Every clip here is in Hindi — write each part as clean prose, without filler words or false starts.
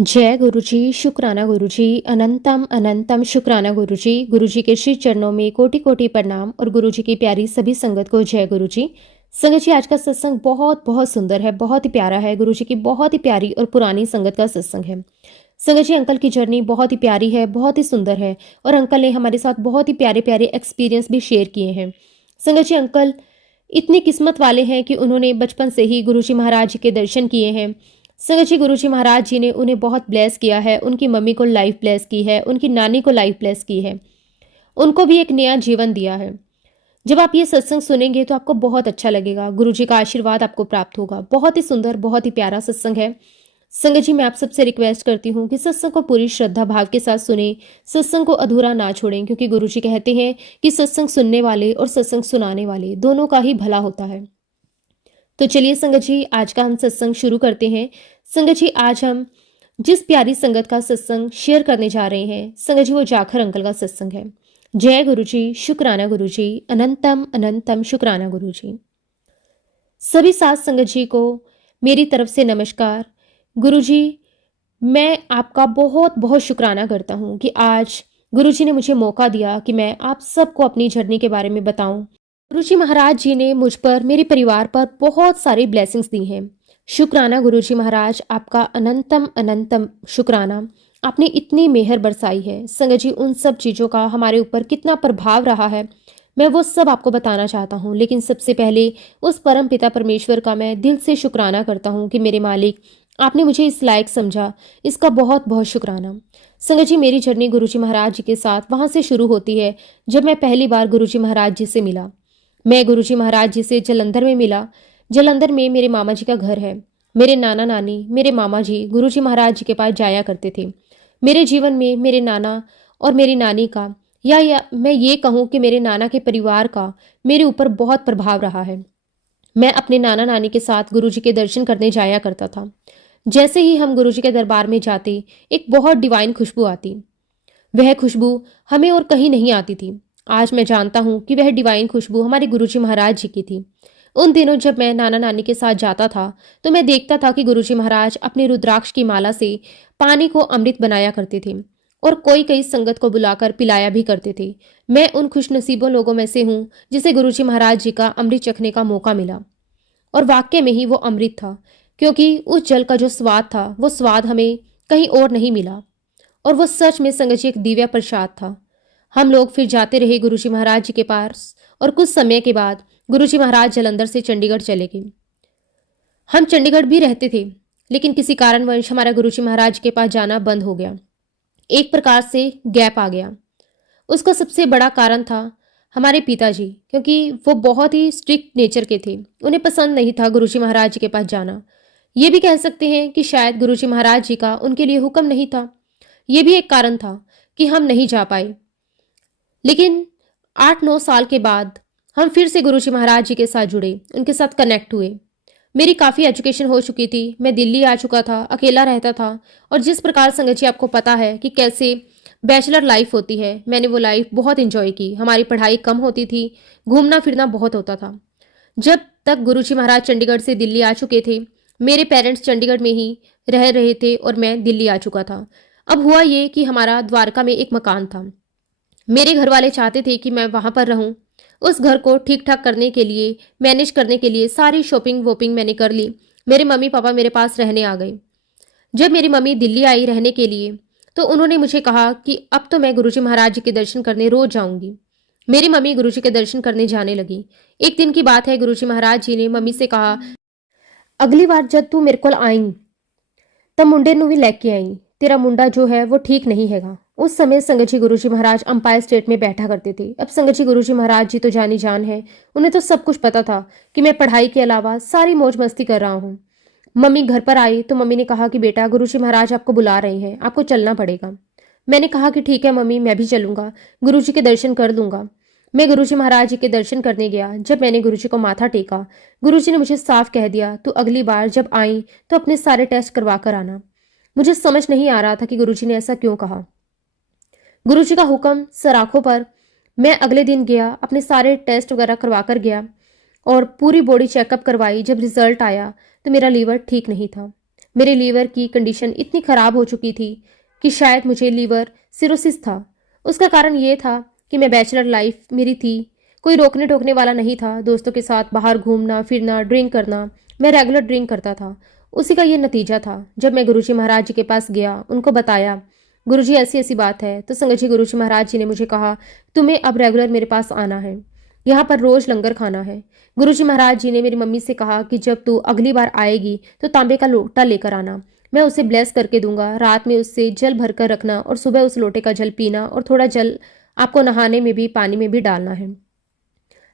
जय गुरु जी, शुक्राना गुरु जी, अनंतम अनंतम शुक्राना गुरु जी। गुरु जी के श्री चरणों में कोटि कोटि प्रणाम और गुरु जी की प्यारी सभी संगत को जय गुरु जी। संगत जी, आज का सत्संग बहुत बहुत सुंदर है, बहुत ही प्यारा है। गुरु जी की बहुत ही प्यारी और पुरानी संगत का सत्संग है। संगत जी, अंकल की जर्नी बहुत ही प्यारी है, बहुत ही सुंदर है और अंकल ने हमारे साथ बहुत ही प्यारे प्यारे एक्सपीरियंस भी शेयर किए हैं। संगत जी, अंकल इतनी किस्मत वाले हैं कि उन्होंने बचपन से ही गुरु जी महाराज जी के दर्शन किए हैं। संगत जी, गुरु जी महाराज जी ने उन्हें बहुत ब्लेस किया है। उनकी मम्मी को लाइफ ब्लेस की है, उनकी नानी को लाइफ ब्लेस की है, उनको भी एक नया जीवन दिया है। जब आप ये सत्संग सुनेंगे तो आपको बहुत अच्छा लगेगा, गुरु जी का आशीर्वाद आपको प्राप्त होगा। बहुत ही सुंदर, बहुत ही प्यारा सत्संग है। संगत जी, मैं आप सबसे रिक्वेस्ट करती हूँ कि सत्संग को पूरी श्रद्धा भाव के साथ सुने, सत्संग को अधूरा ना छोड़ें, क्योंकि गुरु जी कहते हैं कि सत्संग सुनने वाले और सत्संग सुनाने वाले दोनों का ही भला होता है। तो चलिए संगत जी, आज का हम सत्संग शुरू करते हैं। संगत जी, आज हम जिस प्यारी संगत का सत्संग शेयर करने जा रहे हैं, संगत जी, वो जाखर अंकल का सत्संग है। जय गुरु जी, शुक्राना गुरु जी, अनंतम अनंतम शुक्राना गुरु जी। सभी साथ संगत जी को मेरी तरफ से नमस्कार। गुरु जी, मैं आपका बहुत बहुत शुक्राना करता हूँ कि आज गुरु जी ने मुझे मौका दिया कि मैं आप सबको अपनी जर्नी के बारे में बताऊं। गुरु जी महाराज जी ने मुझ पर, मेरे परिवार पर बहुत सारी ब्लेसिंग्स दी हैं। शुक्राना गुरु जी महाराज, आपका अनंतम अनंतम शुक्राना। आपने इतनी मेहर बरसाई है। संगत जी, उन सब चीज़ों का हमारे ऊपर कितना प्रभाव रहा है, मैं वो सब आपको बताना चाहता हूँ। लेकिन सबसे पहले उस परम पिता परमेश्वर का मैं दिल से शुक्राना करता हूँ कि मेरे मालिक, आपने मुझे इस लायक समझा। इसका बहुत बहुत शुक्राना। संगत जी, मेरी जर्नी गुरु जी महाराज जी के साथ वहाँ से शुरू होती है जब मैं पहली बार गुरु जी महाराज जी से मिला। मैं गुरु जी महाराज जी से जलंधर में मिला। जलंधर में मेरे मामा जी का घर है। मेरे नाना नानी, मेरे मामा जी गुरु जी महाराज जी के पास जाया करते थे। मेरे जीवन में मेरे नाना और मेरी नानी का, या मैं ये कहूँ कि मेरे नाना के परिवार का मेरे ऊपर बहुत प्रभाव रहा है। मैं अपने नाना नानी के साथ गुरु जी के दर्शन करने जाया करता था। जैसे ही हम गुरु जी के दरबार में जाते, एक बहुत डिवाइन खुशबू आती। वह खुशबू हमें और कहीं नहीं आती थी। आज मैं जानता हूँ कि वह डिवाइन खुशबू हमारे गुरुजी महाराज जी की थी। उन दिनों जब मैं नाना नानी के साथ जाता था तो मैं देखता था कि गुरुजी महाराज अपने रुद्राक्ष की माला से पानी को अमृत बनाया करते थे और कोई कई संगत को बुलाकर पिलाया भी करते थे। मैं उन खुशनसीबों लोगों में से हूँ जिसे गुरुजी महाराज जी का अमृत चखने का मौका मिला। और वाक्य में ही वो अमृत था, क्योंकि उस जल का जो स्वाद था वो स्वाद हमें कहीं और नहीं मिला। और वो सच में संगत जी एक दिव्य प्रसाद था। हम लोग फिर जाते रहे गुरुजी महाराज जी के पास और कुछ समय के बाद गुरुजी महाराज जलंधर से चंडीगढ़ चले गए। हम चंडीगढ़ भी रहते थे, लेकिन किसी कारणवश हमारा गुरुजी महाराज के पास जाना बंद हो गया। एक प्रकार से गैप आ गया। उसका सबसे बड़ा कारण था हमारे पिताजी, क्योंकि वो बहुत ही स्ट्रिक्ट नेचर के थे। उन्हें पसंद नहीं था गुरुजी महाराज जी के पास जाना। ये भी कह सकते हैं कि शायद गुरुजी महाराज जी का उनके लिए हुक्म नहीं था। ये भी एक कारण था कि हम नहीं जा पाए। लेकिन 8-9 साल के बाद हम फिर से गुरुजी महाराज जी के साथ जुड़े, उनके साथ कनेक्ट हुए। मेरी काफ़ी एजुकेशन हो चुकी थी, मैं दिल्ली आ चुका था, अकेला रहता था। और जिस प्रकार संगत जी आपको पता है कि कैसे बैचलर लाइफ होती है, मैंने वो लाइफ बहुत इंजॉय की। हमारी पढ़ाई कम होती थी, घूमना फिरना बहुत होता था। जब तक गुरुजी महाराज चंडीगढ़ से दिल्ली आ चुके थे, मेरे पेरेंट्स चंडीगढ़ में ही रह रहे थे और मैं दिल्ली आ चुका था। अब हुआ ये कि हमारा द्वारका में एक मकान था। मेरे घर वाले चाहते थे कि मैं वहाँ पर रहूँ। उस घर को ठीक ठाक करने के लिए, मैनेज करने के लिए सारी शॉपिंग वॉपिंग मैंने कर ली। मेरे मम्मी पापा मेरे पास रहने आ गए। जब मेरी मम्मी दिल्ली आई रहने के लिए तो उन्होंने मुझे कहा कि अब तो मैं गुरुजी महाराज जी के दर्शन करने रोज जाऊंगी। मेरी मम्मी गुरुजी के दर्शन करने जाने लगी। एक दिन की बात है, गुरुजी महाराज जी ने मम्मी से कहा, अगली बार जब तू मेरे को आई ਤਾਂ ਮੁੰਡੇ ਨੂੰ ਵੀ ਲੈ ਕੇ आई। तेरा मुंडा जो है वो ठीक नहीं हैगा। उस समय संगत जी गुरुजी महाराज अंपायर स्टेट में बैठा करते थे। अब संगत जी गुरुजी महाराज जी तो जानी जान है, उन्हें तो सब कुछ पता था कि मैं पढ़ाई के अलावा सारी मौज मस्ती कर रहा हूँ। मम्मी घर पर आई तो मम्मी ने कहा कि बेटा, गुरुजी महाराज आपको बुला रहे हैं, आपको चलना पड़ेगा। मैंने कहा कि ठीक है मम्मी, मैं भी चलूंगा, गुरुजी के दर्शन कर लूंगा। मैं गुरुजी महाराज जी के दर्शन करने गया। जब मैंने गुरुजी को माथा टेका, गुरुजी ने मुझे साफ कह दिया, तू अगली बार जब आई तो अपने सारे टेस्ट करवा कर आना। मुझे समझ नहीं आ रहा था कि गुरुजी ने ऐसा क्यों कहा। गुरुजी का हुक्म सराखों पर मैं अगले दिन गया, अपने सारे टेस्ट वगैरह करवा कर गया और पूरी बॉडी चेकअप करवाई। जब रिजल्ट आया तो मेरा लीवर ठीक नहीं था। मेरे लीवर की कंडीशन इतनी ख़राब हो चुकी थी कि शायद मुझे लीवर सिरोसिस था। उसका कारण ये था कि मैं बैचलर लाइफ मेरी थी, कोई रोकने टोकने वाला नहीं था। दोस्तों के साथ बाहर घूमना फिरना, ड्रिंक करना, मैं रेगुलर ड्रिंक करता था। उसी का ये नतीजा था। जब मैं गुरुजी महाराज जी के पास गया, उनको बताया गुरुजी ऐसी ऐसी बात है, तो संगत जी गुरुजी महाराज जी ने मुझे कहा तुम्हें अब रेगुलर मेरे पास आना है, यहाँ पर रोज लंगर खाना है। गुरुजी महाराज जी ने मेरी मम्मी से कहा कि जब तू अगली बार आएगी तो तांबे का लोटा लेकर आना, मैं उसे ब्लेस करके दूंगा। रात में उससे जल भरकर रखना और सुबह उस लोटे का जल पीना, और थोड़ा जल आपको नहाने में भी, पानी में भी डालना है।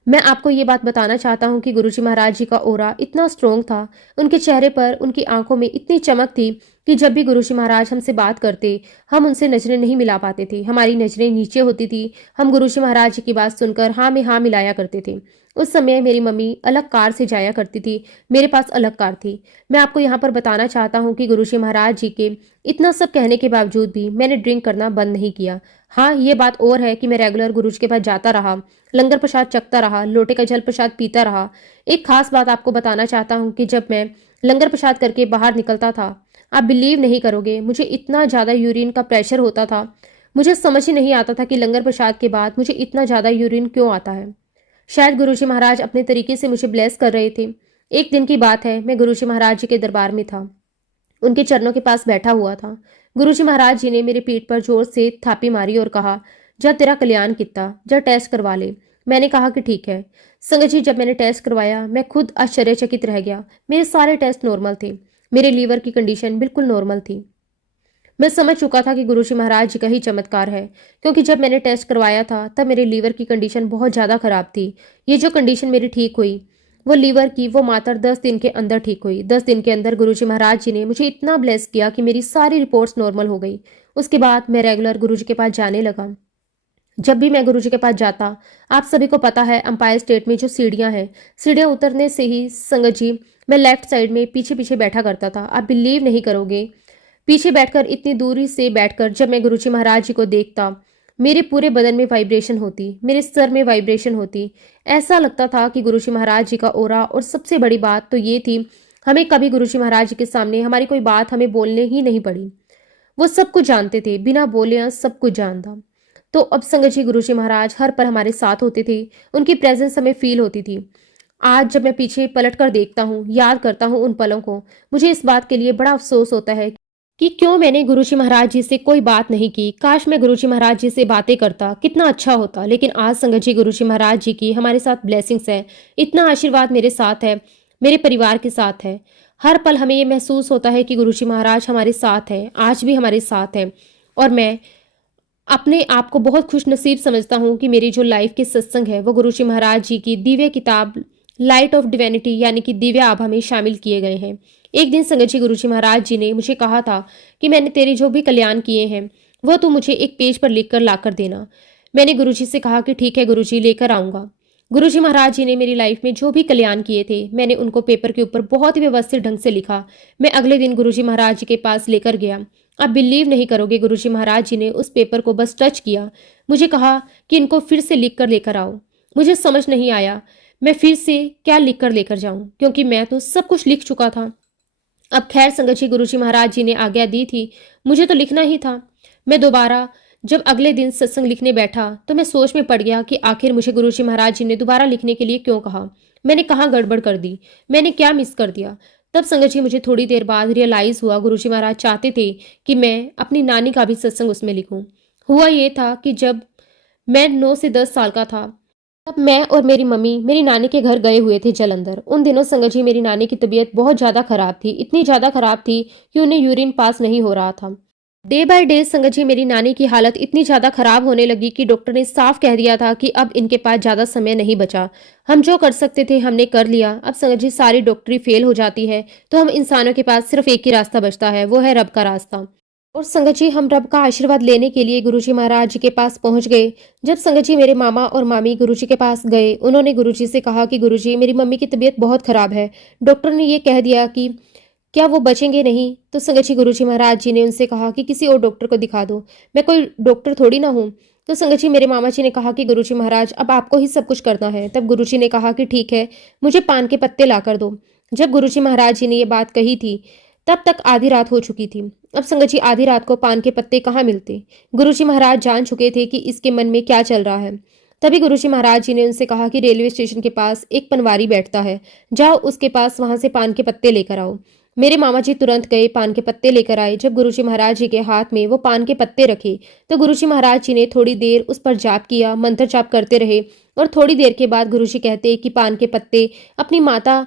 मैं आपको ये बात बताना चाहता हूँ कि गुरुजी महाराज जी का ओरा इतना स्ट्रोंग था, उनके चेहरे पर, उनकी आंखों में इतनी चमक थी कि जब भी गुरुजी महाराज हमसे बात करते, हम उनसे नजरें नहीं मिला पाते थे। हमारी नजरें नीचे होती थी। हम गुरुजी महाराज जी की बात सुनकर हाँ में हाँ मिलाया करते थे। उस समय मेरी मम्मी अलग कार से जाया करती थी, मेरे पास अलग कार थी। मैं आपको यहाँ पर बताना चाहता हूँ कि गुरुजी महाराज जी के इतना सब कहने के बावजूद भी मैंने ड्रिंक करना बंद नहीं किया। हाँ, ये बात और है कि मैं रेगुलर गुरुजी के पास जाता रहा, लंगर प्रसाद चखता रहा, लोटे का जल प्रसाद पीता रहा। एक खास बात आपको बताना चाहता हूँ कि जब मैं लंगर प्रसाद करके बाहर निकलता था, आप बिलीव नहीं करोगे, मुझे इतना ज़्यादा यूरिन का प्रेशर होता था। मुझे समझ ही नहीं आता था कि लंगर प्रसाद के बाद मुझे इतना ज़्यादा यूरिन क्यों आता है। शायद गुरुजी महाराज अपने तरीके से मुझे ब्लेस कर रहे थे। एक दिन की बात है, मैं गुरुजी महाराज जी के दरबार में था, उनके चरणों के पास बैठा हुआ था। गुरुजी महाराज जी ने मेरी पीठ पर जोर से थापी मारी और कहा, जा तेरा कल्याण किता, जा टेस्ट करवा ले। मैंने कहा कि ठीक है। संगत जी, जब मैंने टेस्ट करवाया, मैं खुद आश्चर्यचकित रह गया। मेरे सारे टेस्ट नॉर्मल थे। मेरे लीवर की कंडीशन बिल्कुल नॉर्मल थी। मैं समझ चुका था कि गुरुजी महाराज जी का ही चमत्कार है, क्योंकि जब मैंने टेस्ट करवाया था तब मेरे लीवर की कंडीशन बहुत ज़्यादा खराब थी। ये जो कंडीशन मेरी ठीक हुई, वो लीवर की, वो मात्र 10 दिन के अंदर ठीक हुई। 10 दिन के अंदर गुरुजी महाराज जी ने मुझे इतना ब्लेस किया कि मेरी सारी रिपोर्ट्स नॉर्मल हो गई। उसके बाद मैं रेगुलर गुरुजी के पास जाने लगा। जब भी मैं गुरुजी के पास जाता, आप सभी को पता है अंपायर स्टेट में जो सीढ़ियाँ हैं, सीढ़ियाँ उतरने से ही संगत जी मैं लेफ्ट साइड में पीछे पीछे बैठा करता था। आप बिलीव नहीं करोगे, पीछे बैठकर, इतनी दूरी से बैठकर जब मैं गुरुजी महाराज जी को देखता, मेरे पूरे बदन में वाइब्रेशन होती, मेरे सर में वाइब्रेशन होती। ऐसा लगता था कि गुरुजी महाराज जी का ओरा। और सबसे बड़ी बात तो ये थी, हमें कभी गुरुजी महाराज जी के सामने हमारी कोई बात हमें बोलने ही नहीं पड़ी। वो सब कुछ जानते थे, बिना बोले सब कुछ जानता। तो अब संगत जी गुरुजी महाराज हर पल हमारे साथ होते थे, उनकी प्रेजेंस हमें फील होती थी। आज जब मैं पीछे पलट कर देखता हूँ, याद करता हूँ उन पलों को, मुझे इस बात के लिए बड़ा अफसोस होता है कि क्यों मैंने गुरुजी महाराज जी से कोई बात नहीं की। काश मैं गुरुजी महाराज जी से बातें करता, कितना अच्छा होता। लेकिन आज संगत जी गुरुजी महाराज जी की हमारे साथ ब्लेसिंग्स है, इतना आशीर्वाद मेरे साथ है, मेरे परिवार के साथ है। हर पल हमें ये महसूस होता है कि गुरुजी महाराज हमारे साथ है, आज भी हमारे साथ है। और मैं अपने आप को बहुत खुश नसीब समझता हूँ कि मेरी जो लाइफ के सत्संग है वो गुरुजी महाराज जी की दिव्य किताब लाइट ऑफ डिविनिटी यानी कि दिव्य आभा में शामिल किए गए हैं। एक दिन संगत जी गुरुजी महाराज जी ने मुझे कहा था कि मैंने तेरे जो भी कल्याण किए हैं वो तू मुझे एक पेज पर लिख कर ला कर देना। मैंने गुरुजी से कहा कि ठीक है गुरुजी, लेकर आऊँगा। गुरुजी महाराज जी ने मेरी लाइफ में जो भी कल्याण किए थे, मैंने उनको पेपर के ऊपर बहुत ही व्यवस्थित ढंग से लिखा। मैं अगले दिन गुरुजी महाराज जी के पास लेकर गया। आप बिलीव नहीं करोगे, गुरुजी महाराज जी ने उस पेपर को बस टच किया, मुझे कहा कि इनको फिर से लिख कर लेकर आओ। मुझे समझ नहीं आया मैं फिर से क्या लिख कर लेकर जाऊं, क्योंकि मैं तो सब कुछ लिख चुका था। अब खैर संगत जी गुरुजी महाराज जी ने आज्ञा दी थी, मुझे तो लिखना ही था। मैं दोबारा जब अगले दिन सत्संग लिखने बैठा तो मैं सोच में पड़ गया कि आखिर मुझे गुरुजी महाराज जी ने दोबारा लिखने के लिए क्यों कहा। मैंने कहाँ गड़बड़ कर दी, मैंने क्या मिस कर दिया। तब संगत जी मुझे थोड़ी देर बाद रियलाइज हुआ, गुरुजी महाराज चाहते थे कि मैं अपनी नानी का भी सत्संग उसमें लिखूं। हुआ ये था कि जब मैं 9 से 10 साल का था, तब मैं और मेरी मम्मी मेरी नानी के घर गए हुए थे जलंधर। उन दिनों संगत जी मेरी नानी की तबीयत बहुत ज़्यादा खराब थी, इतनी ज़्यादा खराब थी कि उन्हें यूरिन पास नहीं हो रहा था। डे बाय डे संगत जी मेरी नानी की हालत इतनी ज़्यादा खराब होने लगी कि डॉक्टर ने साफ कह दिया था कि अब इनके पास ज़्यादा समय नहीं बचा। हम जो कर सकते थे हमने कर लिया। अब संगत जी सारी डॉक्टरी फेल हो जाती है तो हम इंसानों के पास सिर्फ एक ही रास्ता बचता है, वो है रब का रास्ता। और संगत जी हम रब का आशीर्वाद लेने के लिए गुरुजी महाराज जी के पास पहुंच गए। जब संगत जी मेरे मामा और मामी गुरुजी के पास गए, उन्होंने गुरुजी से कहा कि गुरुजी मेरी मम्मी की तबीयत बहुत खराब है, डॉक्टर ने ये कह दिया कि क्या वो बचेंगे नहीं। तो संगत जी गुरुजी महाराज जी ने उनसे कहा कि किसी और डॉक्टर को दिखा दो, मैं कोई डॉक्टर थोड़ी ना हूँ। तो संगत जी मेरे मामा जी ने कहा कि गुरुजी महाराज अब आपको ही सब कुछ करना है। तब गुरुजी ने कहा कि ठीक है, मुझे पान के पत्ते ला कर दो। जब गुरुजी महाराज जी ने ये बात कही थी तब तक आधी रात हो चुकी थी। अब संगत जी आधी रात को पान के पत्ते कहाँ मिलते? गुरुजी महाराज जान चुके थे कि इसके मन में क्या चल रहा है। तभी गुरुजी महाराज जी ने उनसे कहा कि रेलवे स्टेशन के पास एक पनवारी बैठता है, जाओ उसके पास, वहां से पान के पत्ते लेकर आओ। मेरे मामा जी तुरंत गए, पान के पत्ते लेकर आए। जब गुरुजी महाराज जी के हाथ में वो पान के पत्ते रखे तो गुरुजी महाराज जी ने थोड़ी देर उस पर जाप किया, मंत्र जाप करते रहे और थोड़ी देर के बाद गुरुजी कहते कि पान के पत्ते अपनी माता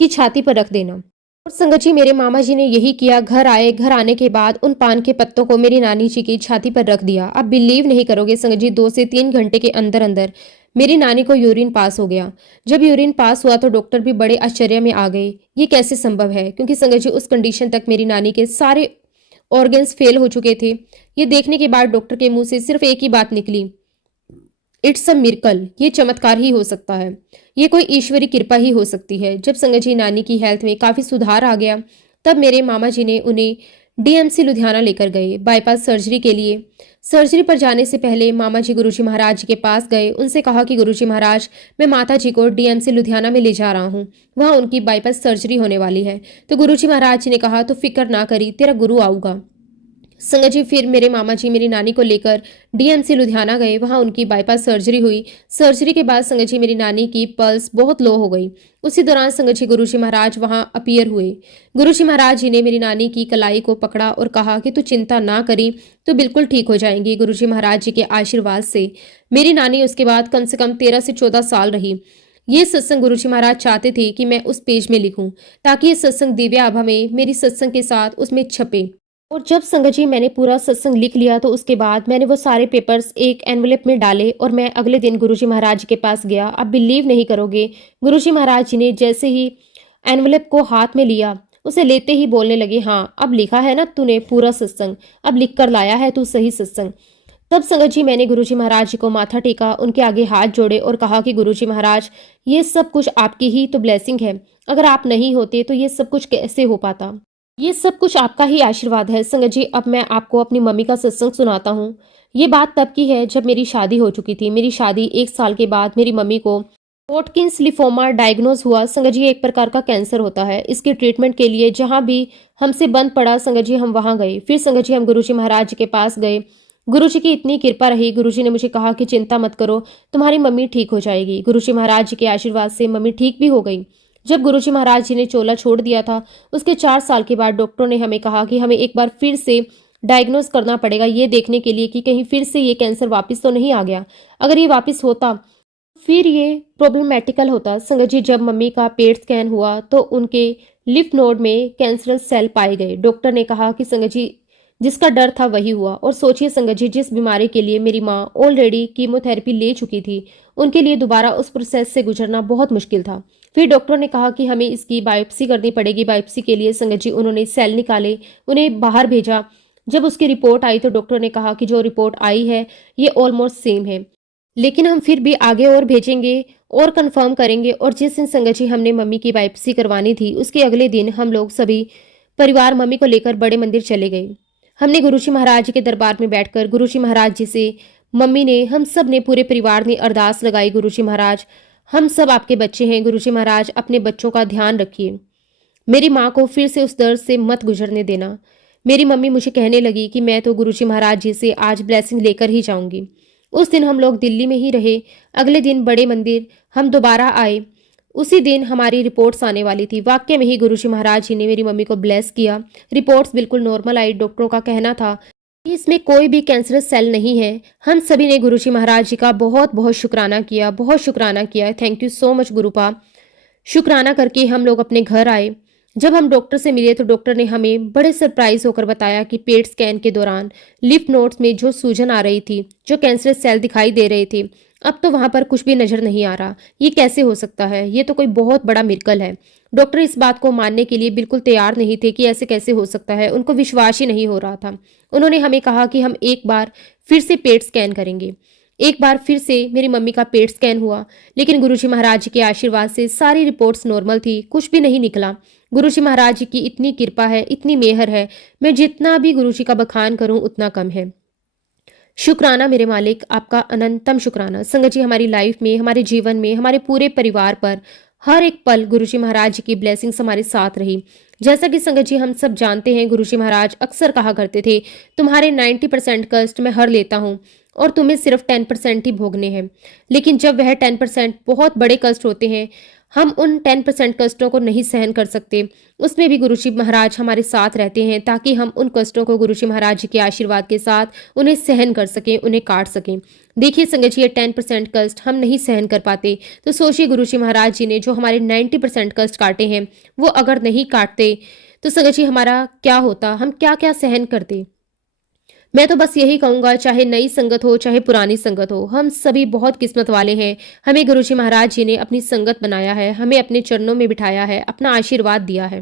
की छाती पर रख देना। और संगत जी मेरे मामा जी ने यही किया। घर आए, घर आने के बाद उन पान के पत्तों को मेरी नानी जी की छाती पर रख दिया। आप बिलीव नहीं करोगे संगत जी, 2 से 3 घंटे के अंदर अंदर मेरी नानी को यूरिन पास हो गया। जब यूरिन पास हुआ तो डॉक्टर भी बड़े आश्चर्य में आ गए, ये कैसे संभव है, क्योंकि संगत जी उस कंडीशन तक मेरी नानी के सारे ऑर्गन्स फेल हो चुके थे। ये देखने के बाद डॉक्टर के मुंह से सिर्फ एक ही बात निकली, इट्स अ मिरेकल। ये चमत्कार ही हो सकता है, ये कोई ईश्वरी कृपा ही हो सकती है। जब संगत जी नानी की हेल्थ में काफी सुधार आ गया तब मेरे मामा जी ने उन्हें डीएमसी लुधियाना लेकर गए बाईपास सर्जरी के लिए। सर्जरी पर जाने से पहले मामा जी गुरुजी महाराज जी के पास गए, उनसे कहा कि गुरुजी महाराज, मैं माता जी को डीएमसी लुधियाना में ले जा रहा हूँ, वहाँ उनकी बाईपास सर्जरी होने वाली है। तो गुरुजी महाराज जी ने कहा तो फिक्र ना करी, तेरा गुरु आऊगा। संगत जी फिर मेरे मामा जी मेरी नानी को लेकर डीएमसी लुधियाना गए, वहां उनकी बाईपास सर्जरी हुई। सर्जरी के बाद संगत जी मेरी नानी की पल्स बहुत लो हो गई। उसी दौरान संगत जी गुरुजी महाराज वहां अपीयर हुए। गुरुजी महाराज जी ने मेरी नानी की कलाई को पकड़ा और कहा कि तू चिंता ना करी तो बिल्कुल ठीक हो जाएंगी। गुरुजी महाराज जी के आशीर्वाद से मेरी नानी उसके बाद कम से कम 13 से 14 साल रही। ये सत्संग गुरुजी महाराज चाहते थे कि मैं उस पेज में लिखूं ताकि ये सत्संग दिव्य आभा में मेरी सत्संग के साथ उसमें छपे। और जब संगत जी मैंने पूरा सत्संग लिख लिया तो उसके बाद मैंने वो सारे पेपर्स एक एनवेलप में डाले और मैं अगले दिन गुरुजी महाराज के पास गया। आप बिलीव नहीं करोगे, गुरुजी महाराज जी ने जैसे ही एनवेलप को हाथ में लिया, उसे लेते ही बोलने लगे, हाँ अब लिखा है ना तूने पूरा सत्संग, अब लिख कर लाया है तू सही सत्संग। तब संगत जी मैंने गुरुजी महाराज जी को माथा टेका, उनके आगे हाथ जोड़े और कहा कि गुरुजी महाराज, ये सब कुछ आपकी ही तो ब्लेसिंग है, अगर आप नहीं होते तो ये सब कुछ कैसे हो पाता। ये सब कुछ आपका ही आशीर्वाद है। संगत जी अब मैं आपको अपनी मम्मी का सत्संग सुनाता हूँ। ये बात तब की है जब मेरी शादी हो चुकी थी। मेरी शादी 1 साल के बाद मेरी मम्मी को हॉटकिंस लिफोमा डायग्नोज हुआ। संगत जी एक प्रकार का कैंसर होता है। इसके ट्रीटमेंट के लिए जहाँ भी हमसे बंद पड़ा संगत जी हम वहाँ गए। फिर संगत जी हम गुरुजी महाराज जी के पास गए। गुरुजी की इतनी कृपा रही, गुरुजी ने मुझे कहा कि चिंता मत करो, तुम्हारी मम्मी ठीक हो जाएगी। गुरुजी महाराज जी के आशीर्वाद से मम्मी ठीक भी हो गई। जब गुरुजी महाराज जी ने चोला छोड़ दिया था उसके 4 साल के बाद डॉक्टरों ने हमें कहा कि हमें एक बार फिर से डायग्नोज करना पड़ेगा, ये देखने के लिए कि कहीं फिर से ये कैंसर वापस तो नहीं आ गया। अगर ये वापस होता फिर ये प्रॉब्लमेटिकल होता। संगत जी जब मम्मी का पेट स्कैन हुआ तो उनके लिम्फ नोड में कैंसरस सेल पाए गए। डॉक्टर ने कहा कि संगत जी जिसका डर था वही हुआ। और सोचिए संगत जी, जिस बीमारी के लिए मेरी माँ ऑलरेडी कीमोथेरेपी ले चुकी थी, उनके लिए दोबारा उस प्रोसेस से गुजरना बहुत मुश्किल था। फिर डॉक्टरों ने कहा कि हमें इसकी बायोप्सी करनी पड़ेगी। बायोप्सी के लिए संगत जी उन्होंने सेल निकाले, उन्हें बाहर भेजा। जब उसकी रिपोर्ट आई तो डॉक्टर ने कहा कि जो रिपोर्ट आई है ये ऑलमोस्ट सेम है, लेकिन हम फिर भी आगे और भेजेंगे और कंफर्म करेंगे। और जिस दिन संगत जी हमने मम्मी की बायोप्सी करवानी थी उसके अगले दिन हम लोग सभी परिवार मम्मी को लेकर बड़े मंदिर चले गए। हमने गुरुजी महाराज जी के दरबार में बैठकर गुरुजी महाराज जी से मम्मी ने, हम सब ने, पूरे परिवार ने अरदास लगाई, गुरुजी महाराज हम सब आपके बच्चे हैं, गुरुजी महाराज अपने बच्चों का ध्यान रखिए, मेरी माँ को फिर से उस दर्द से मत गुजरने देना। मेरी मम्मी मुझे कहने लगी कि मैं तो गुरुजी महाराज जी से आज ब्लेसिंग लेकर ही जाऊंगी। उस दिन हम लोग दिल्ली में ही रहे। अगले दिन बड़े मंदिर हम दोबारा आए। उसी दिन हमारी रिपोर्ट्स आने वाली थी। वाकई में ही गुरुजी महाराज जी ने मेरी मम्मी को ब्लेस किया। रिपोर्ट्स बिल्कुल नॉर्मल आई। डॉक्टरों का कहना था कि इसमें कोई भी कैंसरस सेल नहीं है। हम सभी ने गुरुजी महाराज जी का बहुत बहुत शुक्राना किया, बहुत शुक्राना किया। Thank you so much गुरुपा। शुक्राना करके हम लोग अपने घर आए। जब हम डॉक्टर से मिले तो डॉक्टर ने हमें बड़े सरप्राइज होकर बताया कि पेट स्कैन के दौरान लिम्फ नोड्स में जो सूजन आ रही थी, जो कैंसरस सेल दिखाई दे रहे थे, अब तो वहां पर कुछ भी नजर नहीं आ रहा। ये कैसे हो सकता है, ये तो कोई बहुत बड़ा मिरेकल है। डॉक्टर इस बात को मानने के लिए बिल्कुल तैयार नहीं थे कि ऐसे कैसे हो सकता है। उनको विश्वास ही नहीं हो रहा था। उन्होंने हमें कहा कि हम एक बार फिर से पेट स्कैन करेंगे। एक बार फिर से मेरी मम्मी का पेट स्कैन हुआ, लेकिन गुरुजी महाराज जी के आशीर्वाद से सारी रिपोर्ट्स नॉर्मल थी, कुछ भी नहीं निकला। गुरुजी महाराज जी की इतनी कृपा है, इतनी मेहर है, मैं जितना भी गुरुजी का बखान करूं उतना कम है। शुक्राना मेरे मालिक, आपका अनंतम शुक्राना। संगत जी हमारी लाइफ में, हमारे जीवन में, हमारे पूरे परिवार पर हर एक पल गुरुजी महाराज जी की ब्लेसिंग्स हमारे साथ रही। जैसा कि संगत जी हम सब जानते हैं, गुरुजी महाराज अक्सर कहा करते थे, तुम्हारे 90% कष्ट मैं हर लेता हूँ और तुम्हें सिर्फ 10% ही भोगने हैं। लेकिन जब वह 10% बहुत बड़े कष्ट होते हैं, हम उन 10% कष्टों को नहीं सहन कर सकते, उसमें भी गुरुजी महाराज हमारे साथ रहते हैं ताकि हम उन कष्टों को गुरुजी महाराज जी के आशीर्वाद के साथ उन्हें सहन कर सकें, उन्हें काट सकें। देखिए संगत जी, ये 10% कष्ट हम नहीं सहन कर पाते, तो सोचिए गुरुजी महाराज जी ने जो हमारे 90% कष्ट काटे हैं, वो अगर नहीं काटते तो संगत जी हमारा क्या होता, हम क्या क्या सहन करते। मैं तो बस यही कहूँगा, चाहे नई संगत हो, चाहे पुरानी संगत हो, हम सभी बहुत किस्मत वाले हैं। हमें गुरुजी महाराज जी ने अपनी संगत बनाया है, हमें अपने चरणों में बिठाया है, अपना आशीर्वाद दिया है।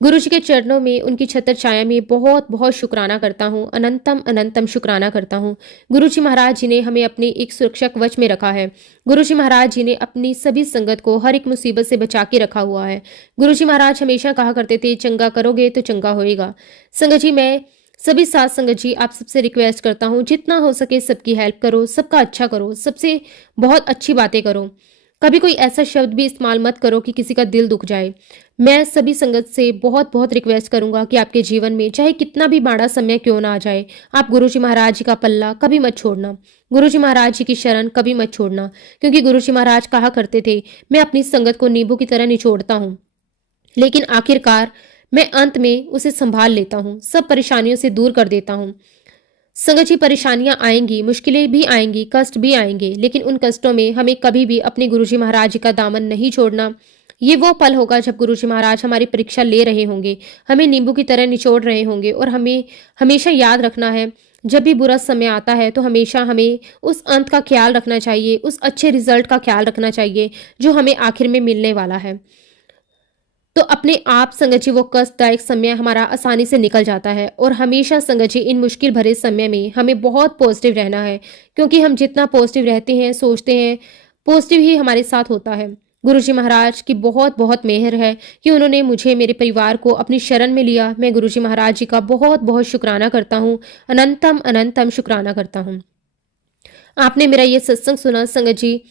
गुरुजी के चरणों में, उनकी छत्र छाया में बहुत बहुत शुक्राना करता हूँ, अनंतम अनंतम शुक्राना करता हूँ। गुरुजी महाराज जी ने हमें अपने एक सुरक्षा कवच में रखा है। गुरुजी महाराज जी ने अपनी सभी संगत को हर एक मुसीबत से बचा के रखा हुआ है। गुरुजी महाराज हमेशा कहा करते थे, चंगा करोगे तो चंगा होएगा। संगत जी, मैं सभी साथ संगत जी आप सबसे रिक्वेस्ट करता हूँ, जितना हो सके सबकी हेल्प करो, सबका अच्छा करो, सबसे बहुत अच्छी बातें करो। कभी कोई ऐसा शब्द भी इस्तेमाल मत करो कि किसी का दिल दुख जाए। मैं सभी संगत से बहुत बहुत रिक्वेस्ट करूंगा कि आपके जीवन में चाहे कितना भी माड़ा समय क्यों ना आ जाए, आप गुरुजी महाराज जी का पल्ला कभी मत छोड़ना, गुरुजी महाराज जी की शरण कभी मत छोड़ना। क्योंकि गुरुजी महाराज कहा करते थे, मैं अपनी संगत को नींबू की तरह निचोड़ता हूँ, लेकिन आखिरकार मैं अंत में उसे संभाल लेता हूँ, सब परेशानियों से दूर कर देता हूँ। संगत जी, परेशानियां आएंगी, मुश्किलें भी आएंगी, कष्ट भी आएंगे, लेकिन उन कष्टों में हमें कभी भी अपने गुरुजी महाराज जी का दामन नहीं छोड़ना। ये वो पल होगा जब गुरुजी महाराज हमारी परीक्षा ले रहे होंगे, हमें नींबू की तरह निचोड़ रहे होंगे, और हमें हमेशा याद रखना है, जब भी बुरा समय आता है तो हमेशा हमें उस अंत का ख्याल रखना चाहिए, उस अच्छे रिजल्ट का ख्याल रखना चाहिए जो हमें आखिर में मिलने वाला है। तो अपने आप संगत जी वो कष्टदायक समय हमारा आसानी से निकल जाता है, और हमेशा संगत जी इन मुश्किल भरे समय में हमें बहुत पॉजिटिव रहना है, क्योंकि हम जितना पॉजिटिव रहते हैं, सोचते हैं, पॉजिटिव ही हमारे साथ होता है। गुरुजी महाराज की बहुत बहुत मेहर है कि उन्होंने मुझे, मेरे परिवार को अपनी शरण में लिया। मैं गुरुजी महाराज जी का बहुत बहुत शुक्राना करता हूँ, अनंतम अनंतम शुक्राना करता हूँ। आपने मेरा ये सत्संग सुना संगत जी।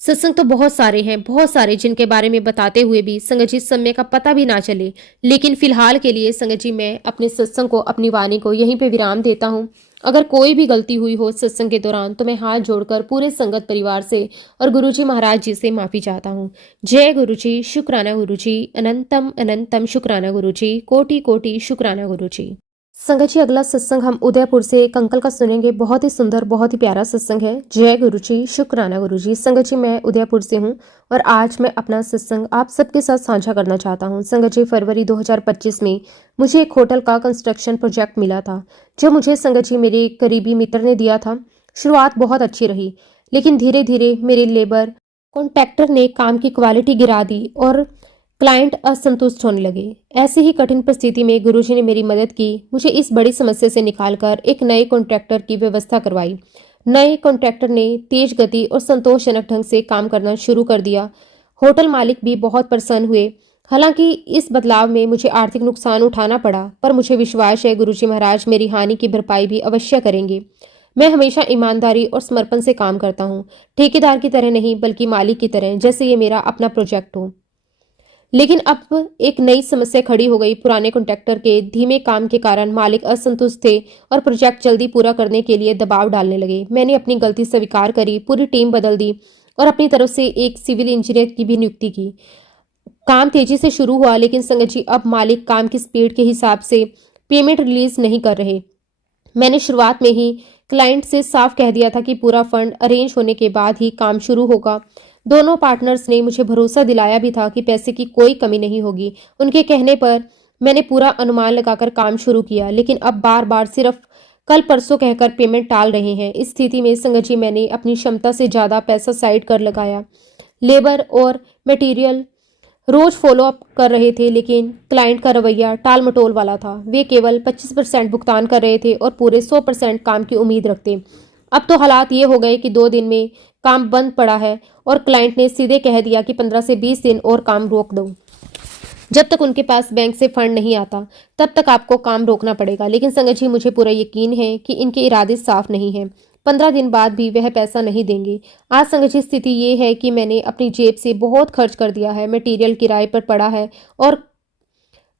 सत्संग तो बहुत सारे हैं, बहुत सारे, जिनके बारे में बताते हुए भी संगत जी समय का पता भी ना चले। लेकिन फिलहाल के लिए संगत जी मैं अपने सत्संग को, अपनी वाणी को यहीं पे विराम देता हूँ। अगर कोई भी गलती हुई हो सत्संग के दौरान तो मैं हाथ जोड़कर पूरे संगत परिवार से और गुरुजी महाराज जी से माफी चाहता हूँ। जय गुरुजी, शुक्राना गुरुजी, अनंतम अनंतम शुक्राना गुरुजी, कोटि कोटि शुक्राना गुरुजी। संगत जी, अगला सत्संग हम उदयपुर से एक अंकल का सुनेंगे। बहुत ही सुंदर, बहुत ही प्यारा सत्संग है। जय गुरुजी, शुक्राना गुरुजी। संगत जी, मैं उदयपुर से हूँ और आज मैं अपना सत्संग आप सबके साथ साझा करना चाहता हूँ। संगत जी, फरवरी 2025 में मुझे एक होटल का कंस्ट्रक्शन प्रोजेक्ट मिला था, जो मुझे संगत जी मेरे करीबी मित्र ने दिया था। शुरुआत बहुत अच्छी रही, लेकिन धीरे धीरे मेरे लेबर कॉन्ट्रैक्टर ने काम की क्वालिटी गिरा दी और क्लाइंट असंतुष्ट होने लगे। ऐसी ही कठिन परिस्थिति में गुरुजी ने मेरी मदद की, मुझे इस बड़ी समस्या से निकालकर एक नए कॉन्ट्रैक्टर की व्यवस्था करवाई। नए कॉन्ट्रैक्टर ने तेज गति और संतोषजनक ढंग से काम करना शुरू कर दिया। होटल मालिक भी बहुत प्रसन्न हुए। हालांकि इस बदलाव में मुझे आर्थिक नुकसान उठाना पड़ा, पर मुझे विश्वास है गुरुजी महाराज मेरी हानि की भरपाई भी अवश्य करेंगे। मैं हमेशा ईमानदारी और समर्पण से काम करता हूँ, ठेकेदार की तरह नहीं बल्कि मालिक की तरह, जैसे ये मेरा अपना प्रोजेक्ट हो। लेकिन अब एक नई समस्या खड़ी हो गई। पुराने कॉन्ट्रैक्टर के धीमे काम के कारण मालिक असंतुष्ट थे और प्रोजेक्ट जल्दी पूरा करने के लिए दबाव डालने लगे। मैंने अपनी गलती स्वीकार करी, पूरी टीम बदल दी और अपनी तरफ से एक सिविल इंजीनियर की भी नियुक्ति की। काम तेजी से शुरू हुआ, लेकिन संगत जी अब मालिक काम की स्पीड के हिसाब से पेमेंट रिलीज नहीं कर रहे। मैंने शुरुआत में ही क्लाइंट से साफ कह दिया था कि पूरा फंड अरेंज होने के बाद ही काम शुरू होगा। दोनों पार्टनर्स ने मुझे भरोसा दिलाया भी था कि पैसे की कोई कमी नहीं होगी। उनके कहने पर मैंने पूरा अनुमान लगाकर काम शुरू किया, लेकिन अब बार बार सिर्फ कल परसों कहकर पेमेंट टाल रहे हैं। इस स्थिति में संगत जी मैंने अपनी क्षमता से ज़्यादा पैसा साइड कर लगाया। लेबर और मटेरियल रोज फॉलो अप कर रहे थे, लेकिन क्लाइंट का रवैया टाल मटोल वाला था। वे केवल 25% भुगतान कर रहे थे और पूरे 100% काम की उम्मीद रखते। अब तो हालात ये हो गए कि 2 दिन में काम बंद पड़ा है और क्लाइंट ने सीधे कह दिया कि 15 से 20 दिन और काम रोक दो। जब तक उनके पास बैंक से फंड नहीं आता तब तक आपको काम रोकना पड़ेगा। लेकिन संगत जी मुझे पूरा यकीन है कि इनके इरादे साफ नहीं हैं। 15 दिन बाद भी वह पैसा नहीं देंगे। आज संगत जी स्थिति ये है कि मैंने अपनी जेब से बहुत खर्च कर दिया है, मटेरियल किराए पर पड़ा है और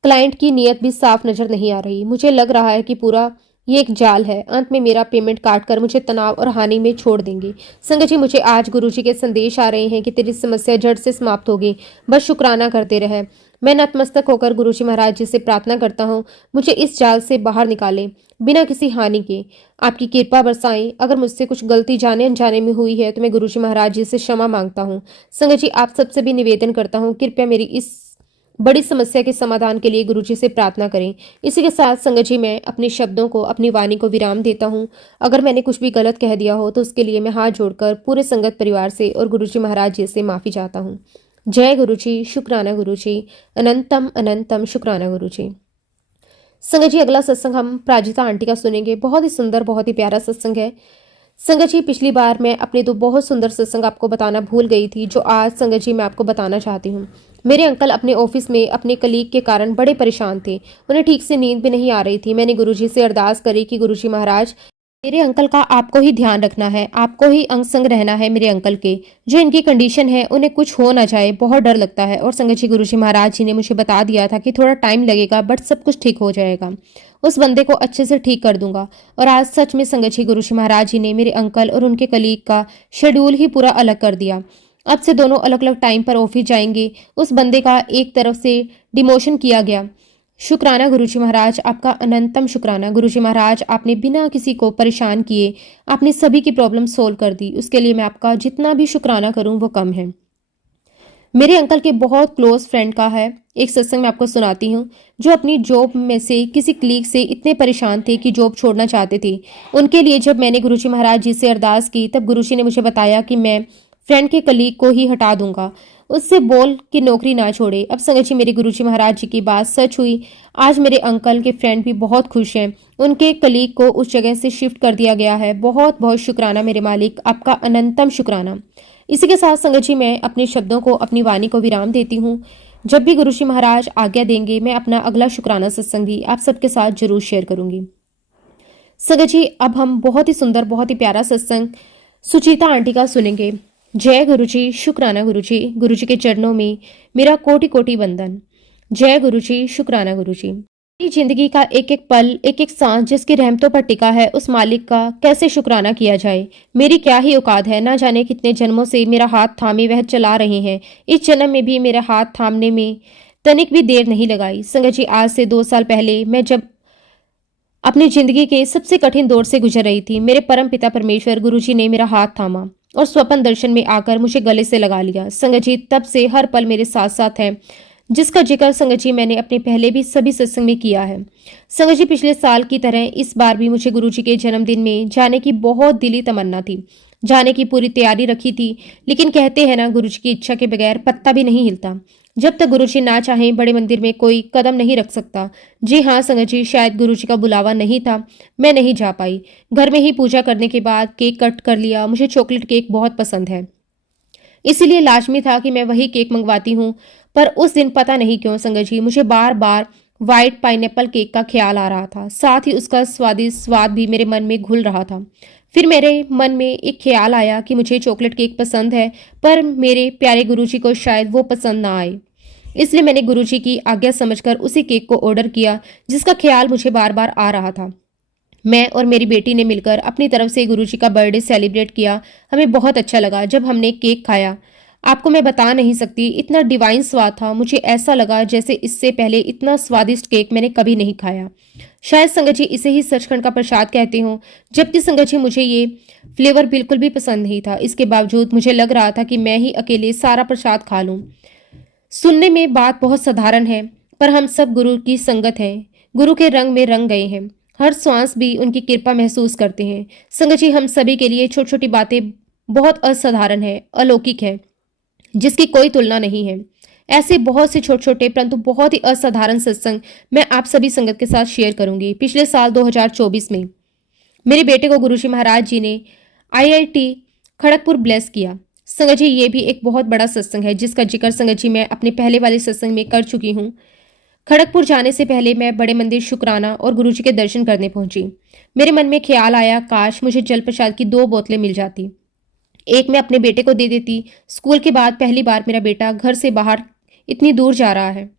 क्लाइंट की नीयत भी साफ नजर नहीं आ रही। मुझे लग रहा है कि पूरा ये एक जाल है। अंत में मेरा पेमेंट काट कर मुझे तनाव और हानि में छोड़ देंगे। संगत जी, मुझे आज गुरुजी के संदेश आ रहे हैं कि तेरी समस्या जड़ से समाप्त होगी। बस शुक्राना करते रहे। मैं नतमस्तक होकर गुरुजी महाराज जी से प्रार्थना करता हूँ, मुझे इस जाल से बाहर निकालें बिना किसी हानि के। आपकी कृपा बरसाएं। अगर मुझसे कुछ गलती जाने अनजाने में हुई है तो मैं गुरुजी महाराज जी से क्षमा मांगता हूँ। संगत जी, आप सबसे भी निवेदन करता हूँ, कृपया मेरी इस बड़ी समस्या के समाधान के लिए गुरुजी से प्रार्थना करें। इसी के साथ संगत जी, मैं अपने शब्दों को, अपनी वाणी को विराम देता हूँ। अगर मैंने कुछ भी गलत कह दिया हो तो उसके लिए मैं हाथ जोड़कर पूरे संगत परिवार से और गुरुजी महाराज जी से माफ़ी चाहता हूँ। जय गुरुजी, शुक्राना गुरुजी, अनंतम अनंतम शुक्राना गुरुजी। संगत जी, अगला सत्संग हम प्राजिता आंटी का सुनेंगे। बहुत ही सुंदर, बहुत ही प्यारा सत्संग है। संगत जी, पिछली बार मैं अपने दो बहुत सुंदर सत्संग आपको बताना भूल गई थी, जो आज संगत जी मैं आपको बताना चाहती हूँ। मेरे अंकल अपने ऑफिस में अपने कलीग के कारण बड़े परेशान थे। उन्हें ठीक से नींद भी नहीं आ रही थी। मैंने गुरुजी से अरदास करी कि गुरुजी महाराज, मेरे अंकल का आपको ही ध्यान रखना है, आपको ही अंग संग रहना है। मेरे अंकल के जो इनकी कंडीशन है, उन्हें कुछ हो ना जाए, बहुत डर लगता है। और संगत जी, गुरुजी महाराज जी ने मुझे बता दिया था कि थोड़ा टाइम लगेगा बट सब कुछ ठीक हो जाएगा। उस बंदे को अच्छे से ठीक कर दूंगा। और आज सच में संगत जी, गुरुजी महाराज जी ने मेरे अंकल और उनके कलीग का शेड्यूल ही पूरा अलग कर दिया। अब से दोनों अलग अलग टाइम पर ऑफिस जाएंगे। उस बंदे का एक तरफ से डिमोशन किया गया। शुक्राना गुरुजी महाराज, आपका अनंतम शुक्राना। गुरुजी महाराज, आपने बिना किसी को परेशान किए आपने सभी की प्रॉब्लम सोल्व कर दी। उसके लिए मैं आपका जितना भी शुक्राना करूं वो कम है। मेरे अंकल के बहुत क्लोज फ्रेंड का है एक सत्संग मैं आपको सुनाती हूँ, जो अपनी जॉब में से किसी क्लीग से इतने परेशान थे कि जॉब छोड़ना चाहते थे। उनके लिए जब मैंने गुरुजी महाराज जी से अरदास की, तब गुरुजी ने मुझे बताया कि मैं फ्रेंड के कलीग को ही हटा दूंगा, उससे बोल कि नौकरी ना छोड़े। अब संगत जी, मेरे गुरुजी महाराज जी की बात सच हुई। आज मेरे अंकल के फ्रेंड भी बहुत खुश हैं। उनके कलीग को उस जगह से शिफ्ट कर दिया गया है। बहुत बहुत शुक्राना मेरे मालिक, आपका अनंतम शुक्राना। इसी के साथ संगत जी, मैं अपने शब्दों को, अपनी वाणी को विराम देती हूँ। जब भी गुरुजी महाराज आज्ञा देंगे, मैं अपना अगला शुक्राना सत्संग भी आप सबके साथ जरूर शेयर करूंगी। संगत जी, अब हम बहुत ही सुंदर, बहुत ही प्यारा सत्संग सुचिता आंटी का सुनेंगे। जय गुरुजी, शुक्राना गुरुजी, गुरुजी के चरणों में मेरा कोटि कोटि वंदन। जय गुरुजी, शुक्राना गुरुजी। मेरी जिंदगी का एक एक पल, एक एक सांस जिसकी रहमतों पर टिका है, उस मालिक का कैसे शुक्राना किया जाए। मेरी क्या ही औकात है, ना जाने कितने जन्मों से मेरा हाथ थामे वह चला रहे हैं। इस जन्म में भी मेरा हाथ थामने में तनिक भी देर नहीं लगाई। संगत जी, आज से 2 साल पहले मैं जब अपनी जिंदगी के सबसे कठिन दौर से गुजर रही थी, मेरे परम पिता परमेश्वर गुरुजी ने मेरा हाथ थामा और स्वप्न दर्शन में आकर मुझे गले से लगा लिया। संगत जी, तब से हर पल मेरे साथ साथ है, जिसका जिक्र संगत जी मैंने अपने पहले भी सभी सत्संग में किया है। संगत जी, पिछले साल की तरह इस बार भी मुझे गुरुजी के जन्मदिन में जाने की बहुत दिली तमन्ना थी। जाने की पूरी तैयारी रखी थी, लेकिन कहते हैं ना, गुरुजी की इच्छा के बगैर पत्ता भी नहीं हिलता। जब तक गुरुजी ना चाहें, बड़े मंदिर में कोई कदम नहीं रख सकता। जी हाँ संगत जी, शायद गुरुजी का बुलावा नहीं था, मैं नहीं जा पाई। घर में ही पूजा करने के बाद केक कट कर लिया। मुझे चॉकलेट केक बहुत पसंद है, इसीलिए लाजमी था कि मैं वही केक मंगवाती हूँ। पर उस दिन पता नहीं क्यों संगत जी, मुझे बार बार व्हाइट पाइनएप्पल केक का ख्याल आ रहा था। साथ ही उसका स्वादिष्ट स्वाद भी मेरे मन में घुल रहा था। फिर मेरे मन में एक ख्याल आया कि मुझे चॉकलेट केक पसंद है, पर मेरे प्यारे गुरुजी को शायद वो पसंद ना आए। इसलिए मैंने गुरुजी की आज्ञा समझकर उसी केक को ऑर्डर किया जिसका ख्याल मुझे बार बार आ रहा था। मैं और मेरी बेटी ने मिलकर अपनी तरफ से गुरुजी का बर्थडे सेलिब्रेट किया। हमें बहुत अच्छा लगा जब हमने केक खाया। आपको मैं बता नहीं सकती, इतना डिवाइन स्वाद था। मुझे ऐसा लगा जैसे इससे पहले इतना स्वादिष्ट केक मैंने कभी नहीं खाया। शायद संगत जी इसे ही सचखंड का प्रसाद कहते हो, जबकि संगत जी मुझे ये फ्लेवर बिल्कुल भी पसंद नहीं था। इसके बावजूद मुझे लग रहा था कि मैं ही अकेले सारा प्रसाद खा लूं। सुनने में बात बहुत साधारण है, पर हम सब गुरु की संगत हैं, गुरु के रंग में रंग गए हैं। हर श्वास भी उनकी कृपा महसूस करते हैं। संगत जी, हम सभी के लिए छोटी छोटी बातें बहुत असाधारण है, अलौकिक है, जिसकी कोई तुलना नहीं है। ऐसे बहुत से छोटे छोटे परंतु बहुत ही असाधारण सत्संग मैं आप सभी संगत के साथ शेयर करूंगी। पिछले साल 2024 में मेरे बेटे को गुरुजी महाराज जी ने IIT खड़गपुर ब्लेस किया। संगत जी, ये भी एक बहुत बड़ा सत्संग है, जिसका जिक्र संगत जी मैं अपने पहले वाले सत्संग में कर चुकी हूँ। खड़गपुर जाने से पहले मैं बड़े मंदिर शुक्राना और गुरुजी के दर्शन करने पहुंची। मेरे मन में ख्याल आया, काश मुझे जल प्रसाद की 2 बोतलें मिल जाती। एक मैं अपने बेटे को दे देती। स्कूल के बाद पहली बार मेरा बेटा घर से बाहर इतनी दूर जा रहा है।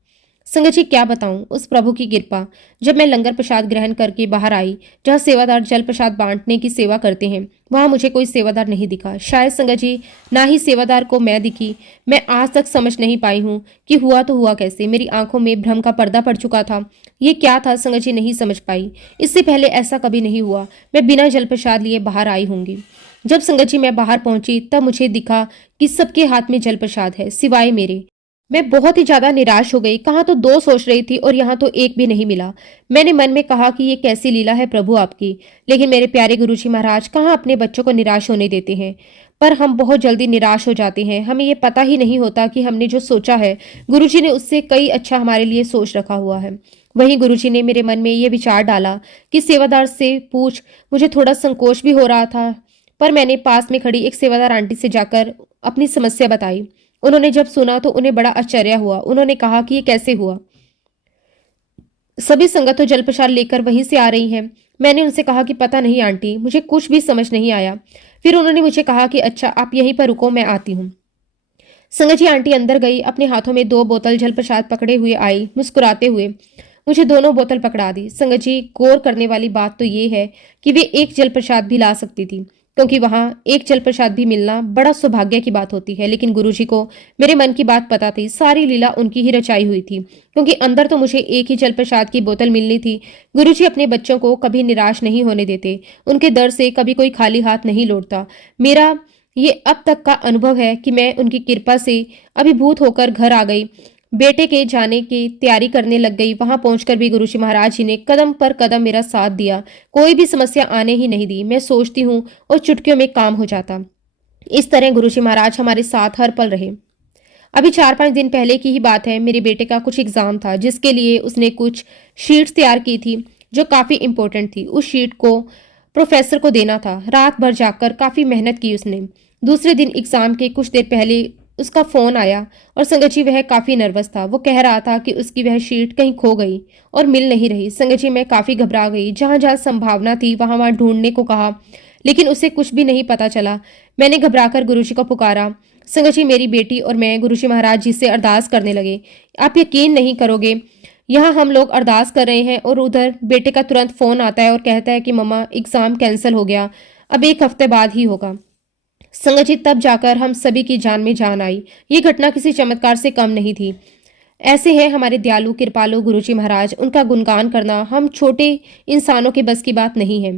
संगत जी, क्या बताऊं उस प्रभु की कृपा। जब मैं लंगर प्रसाद ग्रहण करके बाहर आई, जहां सेवादार जल प्रसाद बांटने की सेवा करते हैं, वहां मुझे कोई सेवादार नहीं दिखा। शायद संगत जी, ना ही सेवादार को मैं दिखी। मैं आज तक समझ नहीं पाई हूं कि हुआ तो हुआ कैसे। मेरी आंखों में भ्रम का पर्दा पड़ चुका था। ये क्या था संगत जी, नहीं समझ पाई। इससे पहले ऐसा कभी नहीं हुआ। मैं बिना जल प्रसाद लिए बाहर आई होंगी। जब संगत जी मैं बाहर पहुंची, तब मुझे दिखा कि सबके हाथ में जल प्रसाद है, सिवाय मेरे। मैं बहुत ही ज्यादा निराश हो गई। कहाँ तो 2 सोच रही थी और यहाँ तो एक भी नहीं मिला। मैंने मन में कहा कि ये कैसी लीला है प्रभु आपकी। लेकिन मेरे प्यारे गुरुजी महाराज कहाँ अपने बच्चों को निराश होने देते हैं। पर हम बहुत जल्दी निराश हो जाते हैं। हमें ये पता ही नहीं होता कि हमने जो सोचा है, गुरुजी ने उससे कई अच्छा हमारे लिए सोच रखा हुआ है। वहीं गुरुजी ने मेरे मन में ये विचार डाला कि सेवादार से पूछ। मुझे थोड़ा संकोच भी हो रहा था, पर मैंने पास में खड़ी एक सेवादार आंटी से जाकर अपनी समस्या बताई। उन्होंने जब सुना तो उन्हें बड़ा आश्चर्य हुआ। उन्होंने कहा कि ये कैसे हुआ। सभी संगत तो जल प्रसाद लेकर वहीं से आ रही हैं। मैंने उनसे कहा कि पता नहीं आंटी, मुझे कुछ भी समझ नहीं आया। फिर उन्होंने मुझे कहा कि अच्छा, आप यहीं पर रुको, मैं आती हूँ। संगत जी, आंटी अंदर गई, अपने हाथों में 2 बोतल जल प्रसाद पकड़े हुए आई, मुस्कुराते हुए मुझे दोनों बोतल पकड़ा दी। संगत जी, गौर करने वाली बात तो ये है कि वे एक जल प्रसाद भी ला सकती थी, क्योंकि वहां एक जल प्रसाद भी मिलना बड़ा सौभाग्य की बात होती है। लेकिन गुरुजी को मेरे मन की बात पता थी। सारी लीला उनकी ही रचाई हुई थी, क्योंकि अंदर तो मुझे एक ही जल प्रसाद की बोतल मिलनी थी। गुरुजी अपने बच्चों को कभी निराश नहीं होने देते। उनके दर से कभी कोई खाली हाथ नहीं लौटता। मेरा ये अब तक का अनुभव है कि मैं उनकी कृपा से अभिभूत होकर घर आ गई। बेटे के जाने की तैयारी करने लग गई। वहां पहुंचकर भी गुरुजी महाराज जी ने कदम पर कदम मेरा साथ दिया। कोई भी समस्या आने ही नहीं दी। मैं सोचती हूँ और चुटकियों में काम हो जाता। इस तरह गुरुजी महाराज हमारे साथ हर पल रहे। अभी 4-5 दिन पहले की ही बात है। मेरे बेटे का कुछ एग्जाम था, जिसके लिए उसने कुछ शीट्स तैयार की थी जो काफी इंपॉर्टेंट थी। उस शीट को प्रोफेसर को देना था। रात भर जाकर काफी मेहनत की उसने। दूसरे दिन एग्जाम के कुछ देर पहले उसका फोन आया और संगत जी वह काफी नर्वस था। वो कह रहा था कि उसकी वह शीट कहीं खो गई और मिल नहीं रही। संगत जी, मैं काफी घबरा गई। जहां जहां संभावना थी वहां वहां ढूंढने को कहा, लेकिन उसे कुछ भी नहीं पता चला। मैंने घबराकर गुरुजी को पुकारा। संगत जी, मेरी बेटी और मैं गुरुजी महाराज जी से अरदास करने लगे। आप यकीन नहीं करोगे, यहाँ हम लोग अरदास कर रहे हैं और उधर बेटे का तुरंत फोन आता है और कहता है कि मम्मा, एग्जाम कैंसिल हो गया, अब 1 हफ्ते बाद ही होगा। संगत जी, तब जाकर हम सभी की जान में जान आई। ये घटना किसी चमत्कार से कम नहीं थी। ऐसे हैं हमारे दयालु कृपालु गुरुजी महाराज। उनका गुणगान करना हम छोटे इंसानों के बस की बात नहीं है।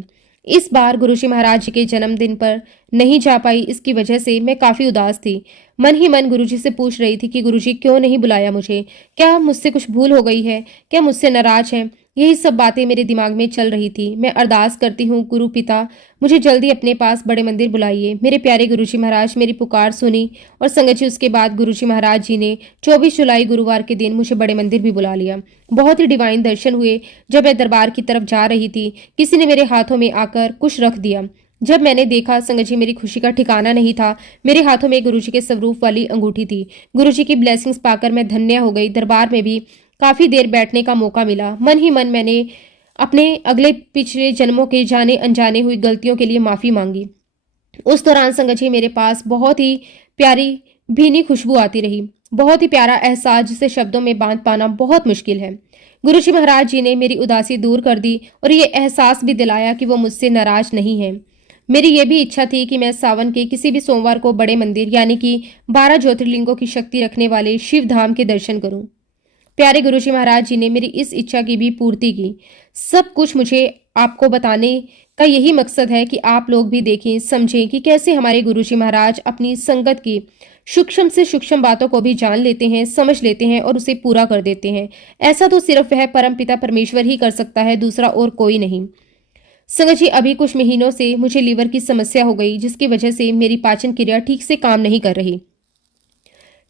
इस बार गुरुजी महाराज जी के जन्मदिन पर नहीं जा पाई। इसकी वजह से मैं काफी उदास थी। मन ही मन गुरुजी से पूछ रही थी कि गुरुजी क्यों नहीं बुलाया मुझे। क्या मुझसे कुछ भूल हो गई है? क्या मुझसे नाराज हैं? यही सब बातें मेरे दिमाग में चल रही थी। मैं अरदास करती हूँ, गुरु पिता, मुझे जल्दी अपने पास बड़े मंदिर बुलाइए। मेरे प्यारे गुरुजी महाराज मेरी पुकार सुनी और संगत जी उसके बाद गुरुजी महाराज जी ने 24 जुलाई गुरुवार के दिन मुझे बड़े मंदिर भी बुला लिया। बहुत ही डिवाइन दर्शन हुए। जब मैं दरबार की तरफ जा रही थी, किसी ने मेरे हाथों में आकर कुछ रख दिया। जब मैंने देखा, संगत जी, मेरी खुशी का ठिकाना नहीं था। मेरे हाथों में गुरुजी के स्वरूप वाली अंगूठी थी। गुरुजी की ब्लेसिंग्स पाकर मैं धन्य हो गई। दरबार में भी काफी देर बैठने का मौका मिला। मन ही मन मैंने अपने अगले पिछले जन्मों के जाने अनजाने हुई गलतियों के लिए माफी मांगी। उस दौरान संगत जी मेरे पास बहुत ही प्यारी भीनी खुशबू आती रही। बहुत ही प्यारा एहसास जिसे शब्दों में बांध पाना बहुत मुश्किल है। गुरुजी महाराज जी ने मेरी उदासी दूर कर दी और ये एहसास भी दिलाया कि वो मुझसे नाराज नहीं है। मेरी ये भी इच्छा थी कि मैं सावन के किसी भी सोमवार को बड़े मंदिर यानी कि 12 ज्योतिर्लिंगों की शक्ति रखने वाले शिव धाम के दर्शन करूं। प्यारे गुरुजी महाराज जी ने मेरी इस इच्छा की भी पूर्ति की। सब कुछ मुझे आपको बताने का यही मकसद है कि आप लोग भी देखें, समझें कि कैसे हमारे गुरुजी महाराज अपनी संगत की सूक्ष्म से सूक्ष्म बातों को भी जान लेते हैं, समझ लेते हैं और उसे पूरा कर देते हैं। ऐसा तो सिर्फ वह परमपिता परमेश्वर ही कर सकता है, दूसरा और कोई नहीं। संगत जी, अभी कुछ महीनों से मुझे लीवर की समस्या हो गई, जिसकी वजह से मेरी पाचन क्रिया ठीक से काम नहीं कर रही।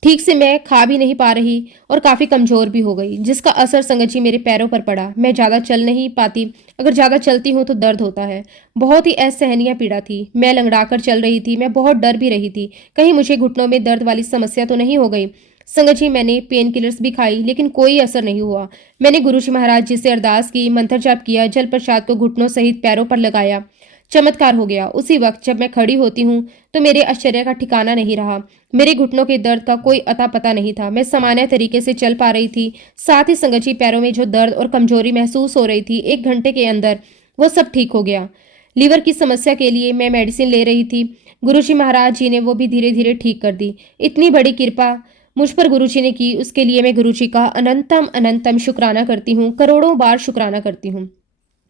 ठीक से मैं खा भी नहीं पा रही और काफी कमजोर भी हो गई, जिसका असर संगत जी मेरे पैरों पर पड़ा। मैं ज्यादा चल नहीं पाती। अगर ज्यादा चलती हूँ तो दर्द होता है। बहुत ही असहनीय पीड़ा थी। मैं लंगड़ाकर चल रही थी। मैं बहुत डर भी रही थी, कहीं मुझे घुटनों में दर्द वाली समस्या तो नहीं हो गई। संगत जी, मैंने पेन किलर्स भी खाई लेकिन कोई असर नहीं हुआ। मैंने गुरुजी महाराज जी से अरदास की, मंत्र जाप किया, जल प्रसाद को घुटनों सहित पैरों पर लगाया। चमत्कार हो गया। उसी वक्त जब मैं खड़ी होती हूँ तो मेरे आश्चर्य का ठिकाना नहीं रहा। मेरे घुटनों के दर्द का कोई अता पता नहीं था। मैं सामान्य तरीके से चल पा रही थी। साथ ही संगत जी, पैरों में जो दर्द और कमजोरी महसूस हो रही थी, 1 घंटे के अंदर वो सब ठीक हो गया। लीवर की समस्या के लिए मैं मेडिसिन ले रही थी। गुरुजी महाराज जी ने वो भी धीरे धीरे ठीक कर दी। इतनी बड़ी कृपा मुझ पर गुरुजी ने की, उसके लिए मैं गुरुजी का अनंतम अनंतम शुक्राना करती हूँ, करोड़ों बार शुक्राना करती हूँ।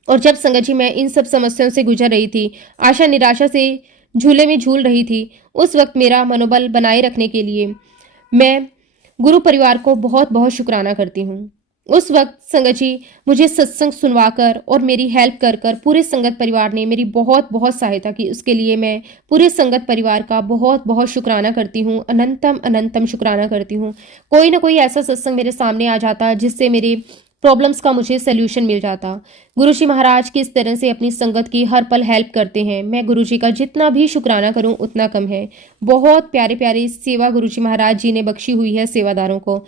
और जब संगत जी, मैं इन सब समस्याओं से गुजर रही थी, आशा निराशा से झूले में झूल रही थी, उस वक्त मेरा मनोबल बनाए रखने के लिए मैं गुरु परिवार को बहुत बहुत शुक्राना करती हूँ। उस वक्त संगत जी, मुझे सत्संग सुनवाकर और मेरी हेल्प कर कर पूरे संगत परिवार ने मेरी बहुत बहुत सहायता की। उसके लिए मैं पूरे संगत परिवार का बहुत बहुत शुक्राना करती हूँ, अनंतम अनंतम शुक्राना करती हूँ। कोई ना कोई ऐसा सत्संग मेरे सामने आ जाता जिससे मेरे प्रॉब्लम्स का मुझे सोल्यूशन मिल जाता। गुरुजी महाराज किस तरह से अपनी संगत की हर पल हेल्प करते हैं, मैं गुरुजी का जितना भी शुक्राना करूं उतना कम है। बहुत प्यारे प्यारी सेवा गुरुजी महाराज जी ने बख्शी हुई है सेवादारों को।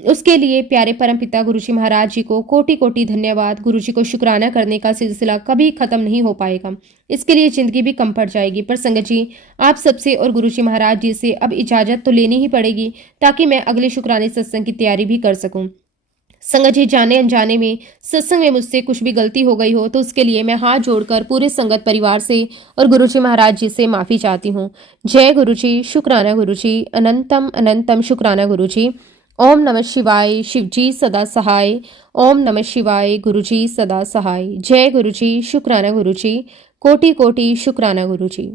उसके लिए प्यारे परमपिता गुरुजी महाराज जी को कोटि कोटि धन्यवाद। गुरुजी को शुक्राना करने का सिलसिला कभी खत्म नहीं हो पाएगा। इसके लिए जिंदगी भी कम पड़ जाएगी। पर संगत जी, आप सबसे और गुरुजी महाराज जी से अब इजाजत तो लेनी ही पड़ेगी, ताकि मैं अगले शुक्राने सत्संग की तैयारी भी कर सकूं। संगत जी, जाने अनजाने में सत्संग में मुझसे कुछ भी गलती हो गई हो तो उसके लिए मैं हाथ जोड़कर पूरे संगत परिवार से और गुरुजी महाराज जी से माफी चाहती हूँ। जय गुरुजी, शुक्राना गुरुजी, अनंतम अनंतम शुक्राना गुरुजी। ओम नमः शिवाय, शिवजी सदा सहाय। ओम नमः शिवाय, गुरुजी सदा सहाय। जय गुरुजी, शुक्राना गुरुजी, कोटि कोटि शुक्राना गुरुजी।